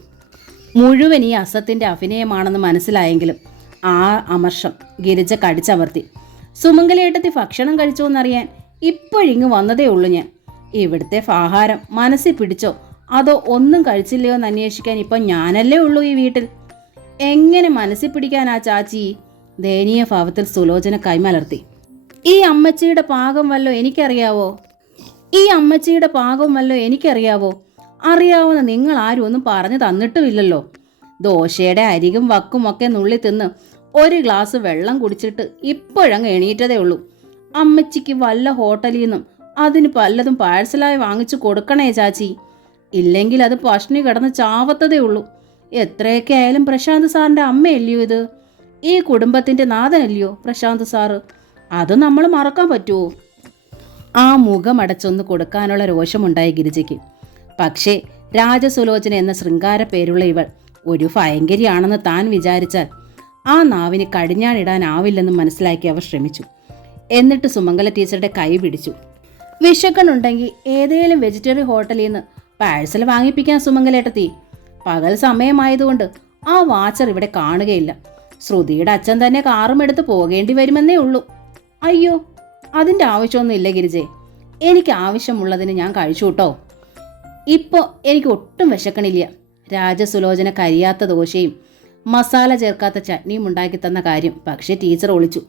മുഴുവൻ ഈ അസത്തിൻ്റെ അഭിനയമാണെന്ന് മനസ്സിലായെങ്കിലും ആ അമർഷം ഗിരിജ കടിച്ചമർത്തി. സുമംഗലേട്ടത്തി ഭക്ഷണം കഴിച്ചോന്നറിയാൻ ഇപ്പോഴിങ്ങ് വന്നതേ ഉള്ളൂ ഞാൻ. ഇവിടുത്തെ ആഹാരം മനസ്സിൽ പിടിച്ചോ അതോ ഒന്നും കഴിച്ചില്ലയോ എന്ന് അന്വേഷിക്കാൻ ഇപ്പം ഞാനല്ലേ ഉള്ളൂ ഈ വീട്ടിൽ. എങ്ങനെ മനസ്സിൽ പിടിക്കാനാ ചാച്ചി? ദയനീയ ഭാവത്തിൽ സുലോചന കൈമലർത്തി. ഈ അമ്മച്ചിയുടെ പാകം വല്ലോ എനിക്കറിയാവോ? അറിയാവുന്ന നിങ്ങൾ ആരും ഒന്നും പറഞ്ഞു തന്നിട്ടുമില്ലല്ലോ. ദോശയുടെ അരികും വക്കും ഒക്കെ നുള്ളി തിന്ന് ഒരു ഗ്ലാസ് വെള്ളം കുടിച്ചിട്ട് ഇപ്പോഴങ്ങ് എണീറ്റതേ ഉള്ളൂ. അമ്മച്ചിക്ക് വല്ല ഹോട്ടലിൽ നിന്നും അതിന് പലതും പാഴ്സലായി വാങ്ങിച്ചു കൊടുക്കണേ ചാച്ചി. ഇല്ലെങ്കിൽ അത് പഷ്ണി കിടന്ന് ചാവത്തതേ ഉള്ളൂ. എത്രയൊക്കെ ആയാലും പ്രശാന്ത് സാറിൻ്റെ അമ്മയല്ലയോ ഇത്? ഈ കുടുംബത്തിൻ്റെ നാഥനല്ലയോ പ്രശാന്ത് സാറ്? അത് നമ്മൾ മറക്കാൻ പറ്റുമോ? ആ മുഖമടച്ചൊന്ന് കൊടുക്കാനുള്ള രോഷമുണ്ടായി ഗിരിജയ്ക്ക്. പക്ഷേ രാജസുലോചന എന്ന ശൃംഗാര പേരുള്ള ഇവൾ ഒരു ഭയങ്കരിയാണെന്ന് താൻ വിചാരിച്ചാൽ ആ നാവിന് കടിഞ്ഞാണിടാനാവില്ലെന്ന് മനസ്സിലാക്കി അവർ ശ്രമിച്ചു. എന്നിട്ട് സുമംഗല ടീച്ചറുടെ കൈ പിടിച്ചു. വിശക്കണുണ്ടെങ്കിൽ ഏതേലും വെജിറ്റേറിയൻ ഹോട്ടലിൽ നിന്ന് പാഴ്സൽ വാങ്ങിപ്പിക്കാൻ സുമംഗലേട്ടത്തി. പകൽ സമയമായതുകൊണ്ട് ആ വാച്ചർ ഇവിടെ കാണുകയില്ല. ശ്രുതിയുടെ അച്ഛൻ തന്നെ കാറും എടുത്ത് പോകേണ്ടി വരുമെന്നേ ഉള്ളൂ. അയ്യോ, അതിൻ്റെ ആവശ്യമൊന്നും ഇല്ല ഗിരിജെ. എനിക്ക് ആവശ്യമുള്ളതിന് ഞാൻ കഴിച്ചു കേട്ടോ. ഇപ്പോൾ എനിക്ക് ഒട്ടും വിശക്കണില്ല. രാജസുലോചന കരിയാത്ത ദോശയും മസാല ചേർക്കാത്ത ചട്നിയും ഉണ്ടാക്കി തന്ന കാര്യം പക്ഷേ ടീച്ചർ ഒളിച്ചു.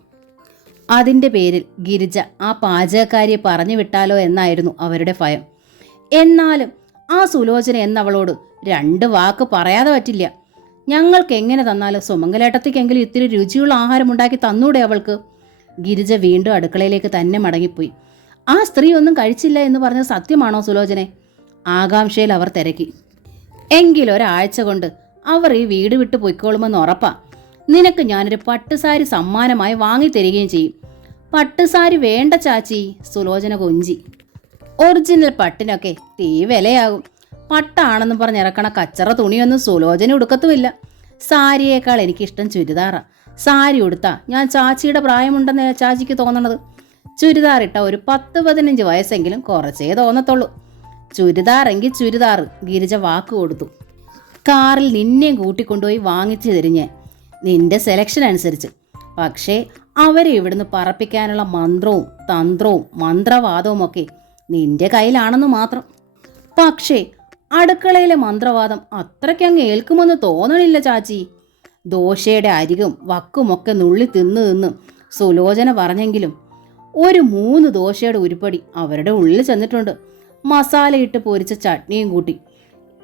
അതിൻ്റെ പേരിൽ ഗിരിജ ആ പാചകക്കാരിയെ പറഞ്ഞു വിട്ടാലോ എന്നായിരുന്നു അവരുടെ ഭയം. എന്നാലും ആ സുലോചന എന്നവളോട് 2 വാക്ക് പറയാതെ പറ്റില്ല. ഞങ്ങൾക്ക് എങ്ങനെ തന്നാലും സുമംഗലേട്ടത്തിക്കെങ്കിലും ഇത്തിരി രുചിയുള്ള ആഹാരം ഉണ്ടാക്കി തന്നൂടെ അവൾക്ക്? ഗിരിജ വീണ്ടും അടുക്കളയിലേക്ക് തന്നെ മടങ്ങിപ്പോയി. ആ സ്ത്രീ ഒന്നും കഴിച്ചില്ല എന്ന് പറഞ്ഞത് സത്യമാണോ സുലോചനെ? ആകാംക്ഷയിൽ അവർ തിരക്കി. എങ്കിലൊരാഴ്ച കൊണ്ട് അവർ ഈ വീട് വിട്ടു പൊയ്ക്കോളുമെന്ന് ഉറപ്പാ. നിനക്ക് ഞാനൊരു പട്ടുസാരി സമ്മാനമായി വാങ്ങിത്തരികയും ചെയ്യും. പട്ടുസാരി വേണ്ട ചാച്ചി, സുലോചന കൊഞ്ചി. ഒറിജിനൽ പട്ടിനൊക്കെ തീ വിലയാകും. പട്ടാണെന്ന് പറഞ്ഞിറക്കണ കച്ചറ തുണിയൊന്നും സുലോചന ഉടുക്കത്തുമില്ല. സാരിയേക്കാൾ എനിക്കിഷ്ടം ചുരിദാറാ. സാരി ഉടുത്താ ഞാൻ ചാച്ചിയുടെ പ്രായമുണ്ടെന്ന് ചാച്ചിക്ക് തോന്നണത്. ചുരിദാറിട്ട ഒരു 10-15 വയസ്സെങ്കിലും കുറച്ചേ തോന്നത്തുള്ളൂ. ചുരിദാറെങ്കിൽ ചുരിദാർ, ഗിരിജ വാക്ക് കൊടുത്തു. കാറിൽ നിന്നെയും കൂട്ടിക്കൊണ്ടുപോയി വാങ്ങിച്ചു തരിഞ്ഞ് നിന്റെ സെലക്ഷൻ അനുസരിച്ച്. പക്ഷേ അവരെ ഇവിടുന്ന് പറപ്പിക്കാനുള്ള മന്ത്രവും തന്ത്രവും മന്ത്രവാദവും ഒക്കെ നിന്റെ കയ്യിലാണെന്ന് മാത്രം. പക്ഷേ അടുക്കളയിലെ മന്ത്രവാദം അത്രയ്ക്കങ്ങ് ഏൽക്കുമെന്ന് തോന്നണില്ല ചാച്ചി. ദോശയുടെ അരികും വക്കുമൊക്കെ നുള്ളി തിന്ന് സുലോചന പറഞ്ഞെങ്കിലും ഒരു 3 ദോശയുടെ ഉരുപ്പടി അവരുടെ ഉള്ളിൽ ചെന്നിട്ടുണ്ട്. മസാലയിട്ട് പൊരിച്ച ചട്നിയും കൂട്ടി.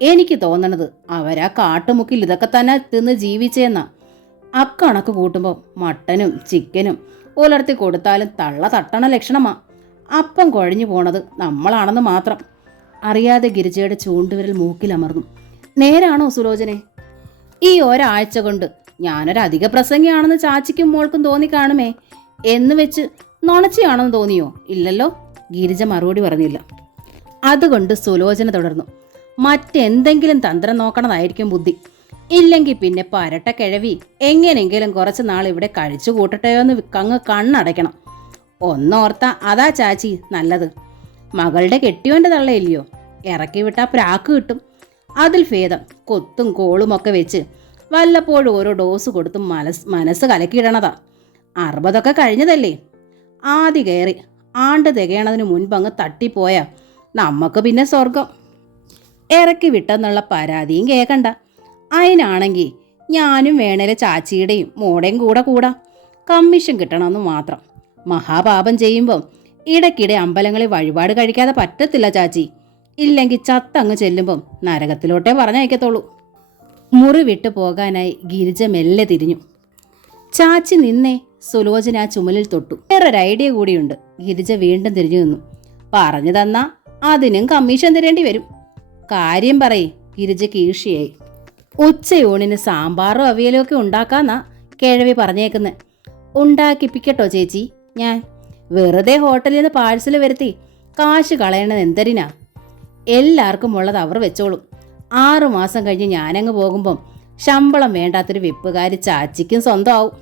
എനിക്ക് തോന്നണത് അവരാ കാട്ടുമുക്കിൽ ഇതൊക്കെ തന്നെ തിന്ന് ജീവിച്ചെന്നാ. അക്കണക്ക് കൂട്ടുമ്പോൾ മട്ടനും ചിക്കനും ഉലർത്തി കൊടുത്താലും തള്ള തട്ടണ ലക്ഷണമാ. അപ്പം കുഴഞ്ഞു പോണത് നമ്മളാണെന്ന് മാത്രം. അറിയാതെ ഗിരിജയുടെ ചൂണ്ടുവിരൽ മൂക്കിലമർന്നു. നേരാണോ സുലോചനെ? ഈ ഒരാഴ്ച കൊണ്ട് ഞാനൊരധിക പ്രസംഗിയാണെന്ന് ചാച്ചിക്കും മോൾക്കും തോന്നിക്കാണുമേ. എന്ന് വെച്ച് നുണച്ചിയാണെന്ന് തോന്നിയോ? ഇല്ലല്ലോ. ഗിരിജ മറുപടി പറഞ്ഞില്ല. അതുകൊണ്ട് സുലോചന തുടർന്നു. മറ്റെന്തെങ്കിലും തന്ത്രം നോക്കണതായിരിക്കും ബുദ്ധി. ഇല്ലെങ്കിൽ പിന്നെ പരട്ട കിഴവി എങ്ങനെയെങ്കിലും കുറച്ച് നാൾ ഇവിടെ കഴിച്ചു കൂട്ടട്ടെയോ എന്ന് അങ്ങ് കണ്ണടയ്ക്കണം. ഒന്നോർത്താ അതാ ചാച്ചി നല്ലത്. മകളുടെ കെട്ടിയോൻ്റെ തള്ളയില്ലയോ, ഇറക്കി വിട്ടാൽ പ്രാക്ക് കിട്ടും. അതിൽ ഭേദം കൊത്തും കോളുമൊക്കെ വെച്ച് വല്ലപ്പോഴും ഓരോ ഡോസ് കൊടുത്തും മനസ്സ് കലക്കിയിടണതാ. 60 കഴിഞ്ഞതല്ലേ. ആദ്യ കയറി ആണ്ട് തികയണതിന് മുൻപ് അങ്ങ് തട്ടിപ്പോയാ നമുക്ക് പിന്നെ സ്വർഗം. ഇറക്കി വിട്ടെന്നുള്ള പരാതിയും കേൾക്കണ്ട. അതിനാണെങ്കിൽ ഞാനും വേണേലെ ചാച്ചിയുടെയും മോടേയും കൂടാ. കമ്മീഷൻ കിട്ടണമെന്ന് മാത്രം. മഹാപാപം ചെയ്യുമ്പം ഇടയ്ക്കിടെ അമ്പലങ്ങളിൽ വഴിപാട് കഴിക്കാതെ പറ്റത്തില്ല ചാച്ചി. ഇല്ലെങ്കിൽ ചത്തങ്ങ് ചെല്ലുമ്പം നരകത്തിലോട്ടേ പറഞ്ഞയക്കത്തുള്ളൂ. മുറി വിട്ടു പോകാനായി ഗിരിജ മെല്ലെ തിരിഞ്ഞു. ചാച്ചി നിന്നേ. സുലോചന ആ ചുമലിൽ തൊട്ടു. വേറൊരു ഐഡിയ കൂടിയുണ്ട്. ഗിരിജ വീണ്ടും തിരിഞ്ഞു നിന്നു. പറഞ്ഞു തന്നാ അതിനും കമ്മീഷൻ തരേണ്ടി വരും. കാര്യം പറയേ. ഗിരിജയ്ക്ക് ഈർഷ്യയായി. ഉച്ചയൂണിന് സാമ്പാറും അവിയലും ഒക്കെ ഉണ്ടാക്കാന്നാ കിഴവി പറഞ്ഞേക്കുന്നത്. ഉണ്ടാക്കിപ്പിക്കട്ടോ ചേച്ചി ഞാൻ. വെറുതെ ഹോട്ടലിൽ നിന്ന് പാഴ്സൽ വരുത്തി കാശ് കളയണത് എന്തരിനാ? എല്ലാവർക്കും ഉള്ളത് അവർ വെച്ചോളും. 6 മാസം കഴിഞ്ഞ് ഞാനങ്ങ് പോകുമ്പം ശമ്പളം വേണ്ടാത്തൊരു വെപ്പുകാരി ചാച്ചിക്കും സ്വന്തമാവും.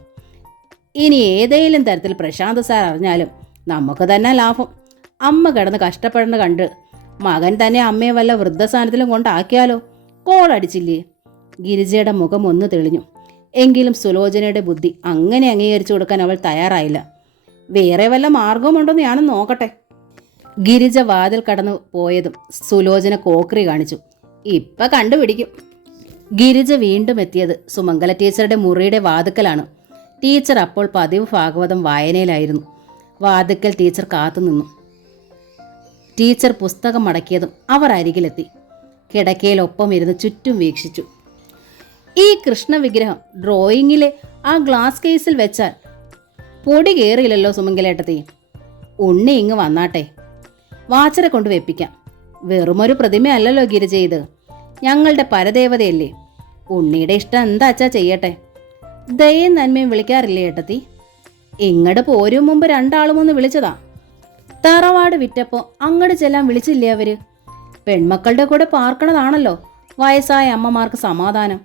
ഇനി ഏതെങ്കിലും തരത്തിൽ പ്രശാന്ത് സാർ അറിഞ്ഞാലും നമുക്ക് തന്നെ ലാഭം. അമ്മ കിടന്ന് കഷ്ടപ്പെടുന്ന കണ്ട് മകൻ തന്നെ അമ്മയെ വല്ല വൃദ്ധസ്ഥാനത്തിലും കൊണ്ടാക്കിയാലോ? കോളടിച്ചില്ലേ? ഗിരിജയുടെ മുഖം ഒന്ന് തെളിഞ്ഞു. എങ്കിലും സുലോചനയുടെ ബുദ്ധി അങ്ങനെ അംഗീകരിച്ചു കൊടുക്കാൻ അവൾ തയ്യാറായില്ല. വേറെ വല്ല മാർഗവുമുണ്ടോന്ന് ഞാനും നോക്കട്ടെ. ഗിരിജ വാതിൽ കടന്നു പോയതും സുലോചന കോക്രി കാണിച്ചു. ഇപ്പം കണ്ടുപിടിക്കും. ഗിരിജ വീണ്ടും എത്തിയത് സുമംഗല ടീച്ചറുടെ മുറിയുടെ വാതുക്കലാണ്. ടീച്ചർ അപ്പോൾ പതിവ് ഭാഗവതം വായനയിലായിരുന്നു. വാതുക്കൽ ടീച്ചർ കാത്തുനിന്നു. ടീച്ചർ പുസ്തകം മടക്കിയതും അവർ അരികിലെത്തി. കിടക്കയിൽ ഒപ്പം ഇരുന്ന് ചുറ്റും വീക്ഷിച്ചു. ഈ കൃഷ്ണവിഗ്രഹം ഡ്രോയിങ്ങിലെ ആ ഗ്ലാസ് കേസിൽ വെച്ചാൽ പൊടി കയറിയില്ലല്ലോ സുമംഗലേട്ടത്തി. ഉണ്ണി ഇങ്ങ് വന്നാട്ടെ. വാച്ചറെ കൊണ്ട് വെപ്പിക്കാം. വെറുമൊരു പ്രതിമയല്ലല്ലോ ഗിരിജ ഇത്. ഞങ്ങളുടെ പരദേവതയല്ലേ. ഉണ്ണിയുടെ ഇഷ്ടം എന്താച്ചാ ചെയ്യട്ടെ. ദയയും നന്മയും വിളിക്കാറില്ലേ ഏട്ടത്തി? ഇങ്ങോട്ട് പോരും മുമ്പ് 2 ആളും ഒന്ന് വിളിച്ചതാ. തറവാട് വിറ്റപ്പോ അങ്ങോട്ട് ചെല്ലാൻ വിളിച്ചില്ലേ അവര്? പെൺമക്കളുടെ കൂടെ പാർക്കണതാണല്ലോ വയസ്സായ അമ്മമാർക്ക് സമാധാനം.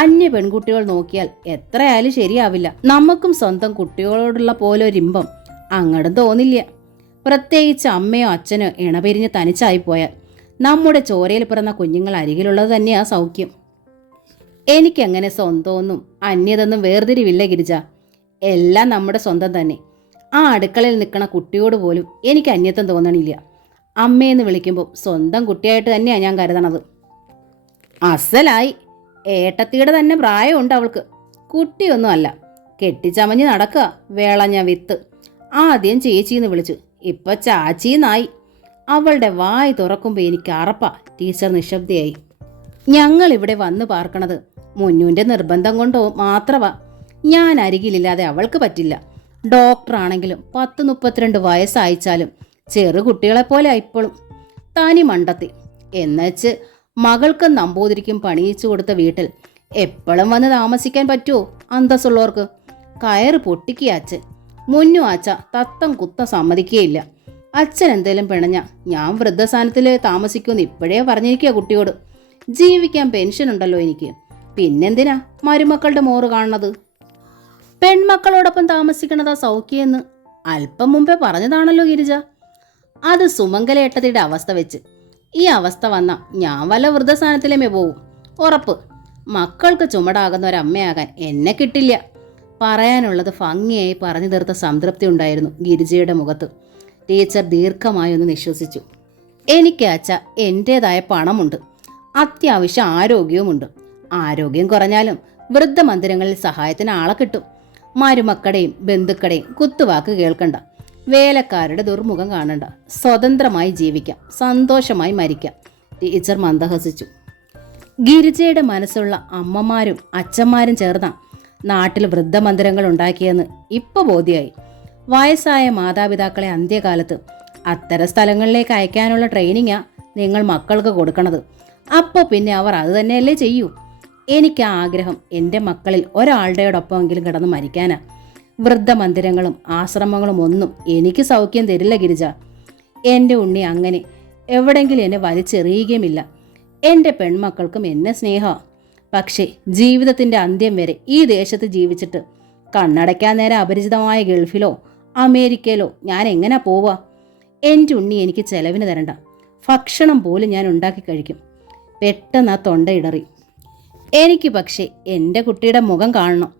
അന്യ പെൺകുട്ടികൾ നോക്കിയാൽ എത്രയായാലും ശരിയാവില്ല. നമുക്കും സ്വന്തം കുട്ടികളോടുള്ള പോലൊരിമ്പം അങ്ങോട്ടും തോന്നില്ല. പ്രത്യേകിച്ച് അമ്മയോ അച്ഛനോ ഇണപിരിഞ്ഞ് തനിച്ചായിപ്പോയാൽ നമ്മുടെ ചോരയിൽ പിറന്ന കുഞ്ഞുങ്ങൾ അരികിലുള്ളത് തന്നെയാ സൗഖ്യം. എനിക്കങ്ങനെ സ്വന്തമൊന്നും അന്യതൊന്നും വേർതിരിവില്ല ഗിരിജ. എല്ലാം നമ്മുടെ സ്വന്തം തന്നെ. ആ അടുക്കളയിൽ നിൽക്കണ കുട്ടിയോട് പോലും എനിക്ക് അന്യത്വം തോന്നണില്ല. അമ്മയെന്ന് വിളിക്കുമ്പോൾ സ്വന്തം കുട്ടിയായിട്ട് തന്നെയാണ് ഞാൻ കരുതണത്. അസലായി. ഏട്ടത്തിയുടെ തന്നെ പ്രായമുണ്ട് അവൾക്ക്. കുട്ടിയൊന്നും അല്ല. കെട്ടിച്ചമഞ്ഞ് നടക്കുക വേളഞ്ഞ വിത്ത്. ആദ്യം ചേച്ചിന്ന് വിളിച്ചു, ഇപ്പൊ ചാച്ചിന്നായി. അവളുടെ വായി തുറക്കുമ്പോൾ എനിക്ക് അറപ്പാ. ടീച്ചർ നിശബ്ദയായി. ഞങ്ങൾ ഇവിടെ വന്ന് പാർക്കണത് മുന്നുവിൻ്റെ നിർബന്ധം കൊണ്ടോ മാത്രമാ. ഞാൻ അരികിലില്ലാതെ അവൾക്ക് പറ്റില്ല. ഡോക്ടറാണെങ്കിലും 10-32 വയസ്സയച്ചാലും ചെറു കുട്ടികളെപ്പോലെ ഇപ്പോഴും. താനി മണ്ടത്തി എന്നുവെച്ച് മകൾക്കും നമ്പൂതിരിക്കും പണിയിച്ചു കൊടുത്ത വീട്ടിൽ എപ്പോഴും വന്ന് താമസിക്കാൻ പറ്റുമോ അന്തസ്സുള്ളവർക്ക്? കയറ് പൊട്ടിക്കുക അച്ഛൻ. മുന്നു അച്ഛ തത്തം കുത്തം സമ്മതിക്കുകയില്ല. അച്ഛൻ എന്തേലും പിണഞ്ഞ ഞാൻ വൃദ്ധസ്ഥാനത്തിൽ താമസിക്കുമെന്ന് ഇപ്പോഴേ പറഞ്ഞിരിക്കുക കുട്ടിയോട്. ജീവിക്കാൻ പെൻഷൻ ഉണ്ടല്ലോ എനിക്ക്. പിന്നെന്തിനാ മരുമക്കളുടെ മോറ് കാണുന്നത്? പെൺമക്കളോടൊപ്പം താമസിക്കണതാ സൗഖ്യെന്ന് അല്പം മുമ്പേ പറഞ്ഞതാണല്ലോ ഗിരിജ. അത് സുമംഗലേട്ടത്തിയുടെ അവസ്ഥ വെച്ച്. ഈ അവസ്ഥ വന്ന ഞാൻ വല്ല വൃദ്ധസ്ഥാനത്തിലേമേ പോവും. ഉറപ്പ്. മക്കൾക്ക് ചുമടാകുന്ന ഒരമ്മയാകാൻ എന്നെ കിട്ടില്ല. പറയാനുള്ളത് ഭംഗിയായി പറഞ്ഞു തീർത്ത സംതൃപ്തി ഉണ്ടായിരുന്നു ഗിരിജയുടെ മുഖത്ത്. ടീച്ചർ ദീർഘമായി ഒന്ന് നിശ്വസിച്ചു. എനിക്ക് അച്ഛ എൻ്റേതായ പണമുണ്ട്, അത്യാവശ്യം ആരോഗ്യവുമുണ്ട്. ആരോഗ്യം കുറഞ്ഞാലും വൃദ്ധമന്ദിരങ്ങളിൽ സഹായത്തിന് ആളെ കിട്ടും. മരുമക്കടെയും ബന്ധുക്കടെയും കുത്തുവാക്ക് കേൾക്കണ്ട. വേലക്കാരുടെ ദുർമുഖം കാണണ്ട. സ്വതന്ത്രമായി ജീവിക്കാം, സന്തോഷമായി മരിക്കാം. ടീച്ചർ മന്ദഹസിച്ചു. ഗിരിജയുടെ മനസ്സുള്ള അമ്മമാരും അച്ഛന്മാരും ചേർന്ന നാട്ടിൽ വൃദ്ധമന്ദിരങ്ങൾ ഉണ്ടാക്കിയെന്ന് ഇപ്പോൾ ബോധ്യമായി. വയസ്സായ മാതാപിതാക്കളെ അന്ത്യകാലത്ത് അത്തരം സ്ഥലങ്ങളിലേക്ക് അയക്കാനുള്ള ട്രെയിനിങ്ങാ നിങ്ങൾ മക്കൾക്ക് കൊടുക്കണത്. അപ്പോൾ പിന്നെ അവർ അത് തന്നെയല്ലേ ചെയ്യൂ. എനിക്ക് ആഗ്രഹം എൻ്റെ മക്കളിൽ ഒരാളുടെയോടൊപ്പമെങ്കിലും കിടന്ന് മരിക്കാനാ. വൃദ്ധമന്ദിരങ്ങളും ആശ്രമങ്ങളും ഒന്നും എനിക്ക് സൗഖ്യം തരില്ല ഗിരിജ. എൻ്റെ ഉണ്ണി അങ്ങനെ എവിടെങ്കിലും എന്നെ വലിച്ചെറിയുകയുമില്ല. എൻ്റെ പെൺമക്കൾക്കും എന്നെ സ്നേഹമാണ്. പക്ഷേ ജീവിതത്തിൻ്റെ അന്ത്യം വരെ ഈ ദേശത്ത് ജീവിച്ചിട്ട് കണ്ണടയ്ക്കാൻ നേരെ അപരിചിതമായ ഗൾഫിലോ അമേരിക്കയിലോ ഞാൻ എങ്ങനെ പോവാ? എൻ്റെ ഉണ്ണി എനിക്ക് ചെലവിന് തരണ്ട. ഭക്ഷണം പോലും ഞാൻ ഉണ്ടാക്കി കഴിക്കും. പെട്ടെന്ന് ആ തൊണ്ടയിടറി. എനിക്ക് പക്ഷേ എൻ്റെ കുട്ടിയുടെ മുഖം കാണണം.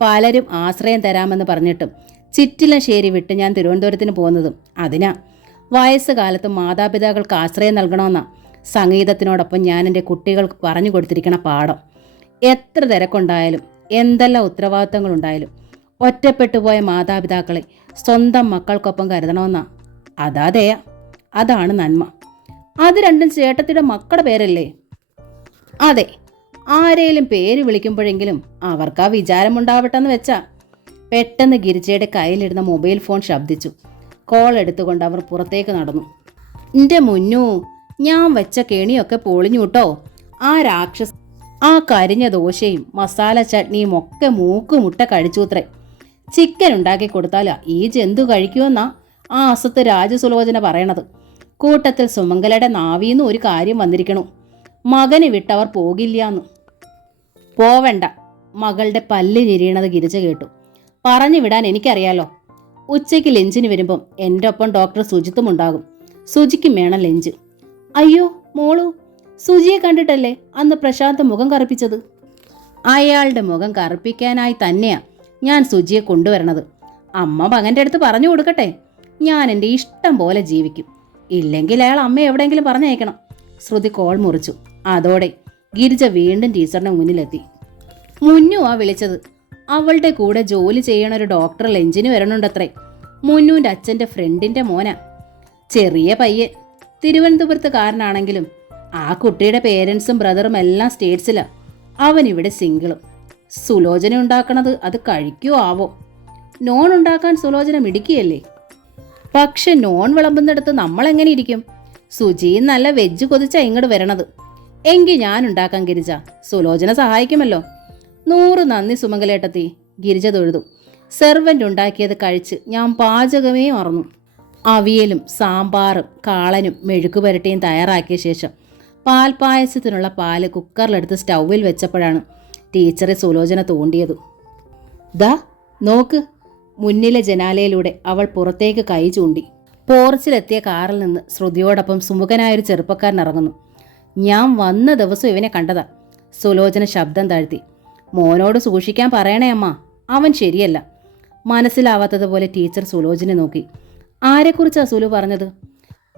പലരും ആശ്രയം തരാമെന്ന് പറഞ്ഞിട്ടും ചിറ്റിലശ്ശേരി വിട്ട് ഞാൻ തിരുവനന്തപുരത്തിന് പോകുന്നതും അതിനാ. വയസ്സുകാലത്ത് മാതാപിതാക്കൾക്ക് ആശ്രയം നൽകണമെന്നാ സംഗീതത്തിനോടൊപ്പം ഞാൻ എൻ്റെ കുട്ടികൾക്ക് പറഞ്ഞു കൊടുത്തിരിക്കണ പാഠം. എത്ര തിരക്കുണ്ടായാലും എന്തെല്ലാം ഉത്തരവാദിത്തങ്ങളുണ്ടായാലും ഒറ്റപ്പെട്ടു പോയ മാതാപിതാക്കളെ സ്വന്തം മക്കൾക്കൊപ്പം കരുതണമെന്നാ. അതാ ദയ, അതാണ് നന്മ. അത് രണ്ടും ചേട്ടത്തിയുടെ മക്കളുടെ പേരല്ലേ? അതെ, ആരേലും പേര് വിളിക്കുമ്പോഴെങ്കിലും അവർക്ക് ആ വിചാരമുണ്ടാവട്ടെന്ന് വെച്ചാ. പെട്ടെന്ന് ഗിരിജയുടെ കയ്യിലിരുന്ന മൊബൈൽ ഫോൺ ശബ്ദിച്ചു. കോൾ എടുത്തുകൊണ്ട് അവർ പുറത്തേക്ക് നടന്നു. എൻ്റെ മുന്നു, ഞാൻ വെച്ച കെണിയൊക്കെ പൊളിഞ്ഞു കേട്ടോ. ആ രാക്ഷസ് ആ കരിഞ്ഞ ദോശയും മസാല ചട്നിയും ഒക്കെ മൂക്കുമുട്ട കഴിച്ചൂത്രേ. ചിക്കൻ ഉണ്ടാക്കി കൊടുത്താലാ ഈ ജന്തു കഴിക്കുമെന്നാ ആ അസത്ത് രാജസുലോചന പറയണത്. കൂട്ടത്തിൽ സുമംഗലയുടെ നാവീന്ന് ഒരു കാര്യം വന്നിരിക്കണു. മകനെ വിട്ടവർ പോകില്ലാന്ന്. പോവണ്ട. മകളുടെ പല്ല് ഞെരിയണത് ഗിരിജ കേട്ടു. പറഞ്ഞു വിടാൻ എനിക്കറിയാലോ. ഉച്ചയ്ക്ക് ലഞ്ചിന് വരുമ്പം എൻ്റെ ഒപ്പം ഡോക്ടർ സുജിത്തും ഉണ്ടാകും. സുജിക്കും വേണം ലഞ്ച്. അയ്യോ മോളു, സുജിയെ കണ്ടിട്ടല്ലേ അന്ന് പ്രശാന്ത് മുഖം കറുപ്പിച്ചത്? അയാളുടെ മുഖം കറുപ്പിക്കാനായി തന്നെയാ ഞാൻ സുജിയെ കൊണ്ടുവരണത്. അമ്മ മകൻ്റെ അടുത്ത് പറഞ്ഞു കൊടുക്കട്ടെ. ഞാൻ എൻ്റെ ഇഷ്ടം പോലെ ജീവിക്കും. ഇല്ലെങ്കിൽ അയാൾ അമ്മ എവിടെയെങ്കിലും പറഞ്ഞയക്കണം. ശ്രുതി കോൾ മുറിച്ചു. അതോടെ ഗിരിജ വീണ്ടും ടീച്ചറിന്റെ മുന്നിലെത്തി. മുന്നുവാ വിളിച്ചത്. അവളുടെ കൂടെ ജോലി ചെയ്യണ ഒരു ഡോക്ടർ ലഞ്ചിന് വരണുണ്ടത്രേ. മുന്നുവിൻ്റെ അച്ഛൻ്റെ ഫ്രണ്ടിൻ്റെ മോനാ. ചെറിയ പയ്യൻ. തിരുവനന്തപുരത്തുകാരനാണെങ്കിലും ആ കുട്ടിയുടെ പേരൻസും ബ്രദറും എല്ലാം സ്റ്റേറ്റ്സിലാ. അവൻ ഇവിടെ സിംഗിളും. സുലോചന ഉണ്ടാക്കണത് അത് കഴിക്കുമോ ആവോ? നോൺ ഉണ്ടാക്കാൻ സുലോചന മിടുക്കിയല്ലേ. പക്ഷെ നോൺ വിളമ്പുന്നിടത്ത് നമ്മളെങ്ങനെ ഇരിക്കും? സുജിയും നല്ല വെജ് കൊതിച്ചാ ഇങ്ങോട്ട് വരണത്. എങ്കിൽ ഞാൻ ഉണ്ടാക്കാൻ ഗിരിജ. സുലോചന സഹായിക്കുമല്ലോ. 100 നന്ദി സുമംഗലേട്ടത്തി. ഗിരിജ തൊഴുതു. സെർവൻ്റ് ഉണ്ടാക്കിയത് കഴിച്ച് ഞാൻ പാചകമേ മറന്നു. അവിയലും സാമ്പാറും കാളനും മെഴുക്കുപുരട്ടിയും തയ്യാറാക്കിയ ശേഷം പാൽപ്പായസത്തിനുള്ള പാല് കുക്കറിലെടുത്ത് സ്റ്റൗവിൽ വെച്ചപ്പോഴാണ് ടീച്ചറെ സുലോചന തോണ്ടിയത്. ദാ നോക്ക്. മുന്നിലെ ജനാലയിലൂടെ അവൾ പുറത്തേക്ക് കൈ ചൂണ്ടി. പോർച്ചിലെത്തിയ കാറിൽ നിന്ന് ശ്രുതിയോടൊപ്പം സുമുഖനായൊരു ചെറുപ്പക്കാരൻ ഇറങ്ങുന്നു. ഞാൻ വന്ന ദിവസം ഇവനെ കണ്ടതാ. സുലോചന ശബ്ദം താഴ്ത്തി. മോനോട് സൂക്ഷിക്കാൻ പറയണേ അമ്മ, അവൻ ശരിയല്ല. മനസ്സിലാവാത്തതുപോലെ ടീച്ചർ സുലോചനെ നോക്കി. ആരെക്കുറിച്ചാ സുലു പറഞ്ഞത്?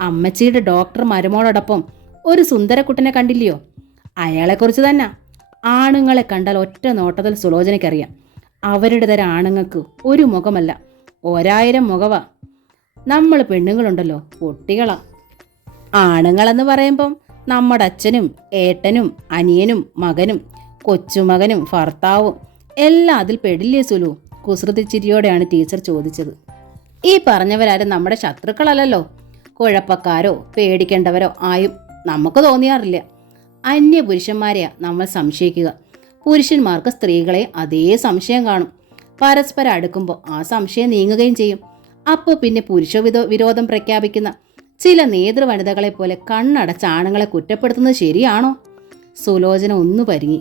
അമ്മച്ചിയുടെ ഡോക്ടർ മരുമോളോടൊപ്പം ഒരു സുന്ദരക്കുട്ടനെ കണ്ടില്ലയോ? അയാളെക്കുറിച്ച് തന്നെ. ആണുങ്ങളെ കണ്ടാൽ ഒറ്റ നോട്ടത്തിൽ സുലോചനയ്ക്കറിയാം. അവരുടെ തരം ആണുങ്ങൾക്ക് ഒരു മുഖമല്ല, 1000 മുഖവാ. നമ്മൾ പെണ്ണുങ്ങളുണ്ടല്ലോ, പൊട്ടികളാ. ആണുങ്ങളെന്ന് പറയുമ്പം നമ്മുടെ അച്ഛനും ഏട്ടനും അനിയനും മകനും കൊച്ചുമകനും ഭർത്താവും എല്ലാം അതിൽ പെടില്ലേ സുലു? കുസൃതിച്ചിരിയോടെയാണ് ടീച്ചർ ചോദിച്ചത്. ഈ പറഞ്ഞവരാരും നമ്മുടെ ശത്രുക്കളല്ലല്ലോ. കുഴപ്പക്കാരോ പേടിക്കേണ്ടവരോ ആയും നമുക്ക് തോന്നിയാറില്ല. അന്യ പുരുഷന്മാരെയാ നമ്മൾ സംശയിക്കുക. പുരുഷന്മാർക്ക് സ്ത്രീകളെ അതേ സംശയം കാണും. പരസ്പരം അടുക്കുമ്പോൾ ആ സംശയം നീങ്ങുകയും ചെയ്യും. അപ്പോൾ പിന്നെ പുരുഷ വിരോധം പ്രഖ്യാപിക്കുന്ന ചില നേതൃവനിതകളെ പോലെ കണ്ണടച്ച ആണുങ്ങളെ കുറ്റപ്പെടുത്തുന്നത് ശരിയാണോ? സുലോചന ഒന്നു പരിങ്ങി.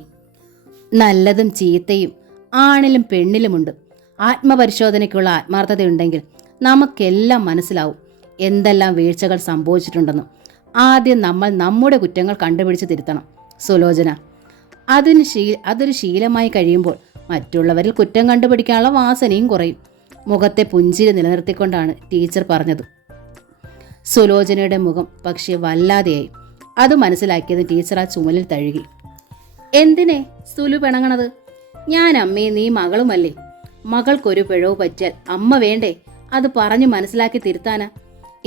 നല്ലതും ചീത്തയും ആണിലും പെണ്ണിലുമുണ്ട്. ആത്മപരിശോധനയ്ക്കുള്ള ആത്മാർത്ഥതയുണ്ടെങ്കിൽ നമുക്കെല്ലാം മനസ്സിലാവും എന്തെല്ലാം വീഴ്ചകൾ സംഭവിച്ചിട്ടുണ്ടെന്ന്. ആദ്യം നമ്മൾ നമ്മുടെ കുറ്റങ്ങൾ കണ്ടുപിടിച്ച് തിരുത്തണം സുലോചന. അതൊരു ശീലമായി കഴിയുമ്പോൾ മറ്റുള്ളവരിൽ കുറ്റം കണ്ടുപിടിക്കാനുള്ള വാസനയും കുറയും. മുഖത്തെ പുഞ്ചിരി നിലനിർത്തിക്കൊണ്ടാണ് ടീച്ചർ പറഞ്ഞത്. സുലോചനയുടെ മുഖം പക്ഷേ വല്ലാതെയായി. അത് മനസ്സിലാക്കിയത് ടീച്ചർ ആ ചുമലിൽ തഴുകി. എന്തിനെ സുലു പിണങ്ങണത്? ഞാൻ അമ്മയെ നീ മകളുമല്ലേ. മകൾക്കൊരു പിഴവ് പറ്റിയാൽ അമ്മ വേണ്ടേ അത് പറഞ്ഞു മനസ്സിലാക്കി തിരുത്താനാ?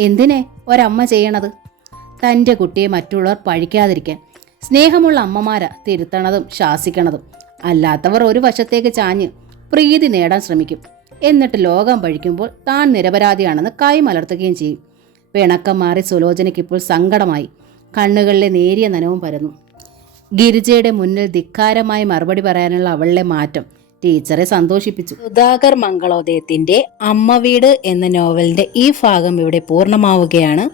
എന്തിനെ ഒരമ്മ ചെയ്യണത്? തൻ്റെ കുട്ടിയെ മറ്റുള്ളവർ പഴിക്കാതിരിക്കാൻ. സ്നേഹമുള്ള അമ്മമാരാ തിരുത്തണതും ശാസിക്കണതും. അല്ലാത്തവർ ഒരു വശത്തേക്ക് ചാഞ്ഞ് പ്രീതി നേടാൻ ശ്രമിക്കും. എന്നിട്ട് ലോകം പഴിക്കുമ്പോൾ താൻ നിരപരാധിയാണെന്ന് കൈമലർത്തുകയും ചെയ്യും. പിണക്കം മാറി സുലോചനയ്ക്കിപ്പോൾ സങ്കടമായി. കണ്ണുകളിലെ നേരിയ നനവും പരന്നു. ഗിരിജയുടെ മുന്നിൽ ധിക്കാരമായി മറുപടി പറയാനുള്ള അവളുടെ മാറ്റം ടീച്ചറെ സന്തോഷിപ്പിച്ചു. സുധാകർ മംഗളോദയത്തിന്റെ അമ്മ വീട് എന്ന നോവലിന്റെ ഈ ഭാഗം ഇവിടെ പൂർണ്ണമാവുകയാണ്.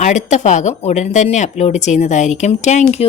അടുത്ത ഭാഗം ഉടൻ തന്നെ അപ്ലോഡ് ചെയ്യുന്നതായിരിക്കും. താങ്ക്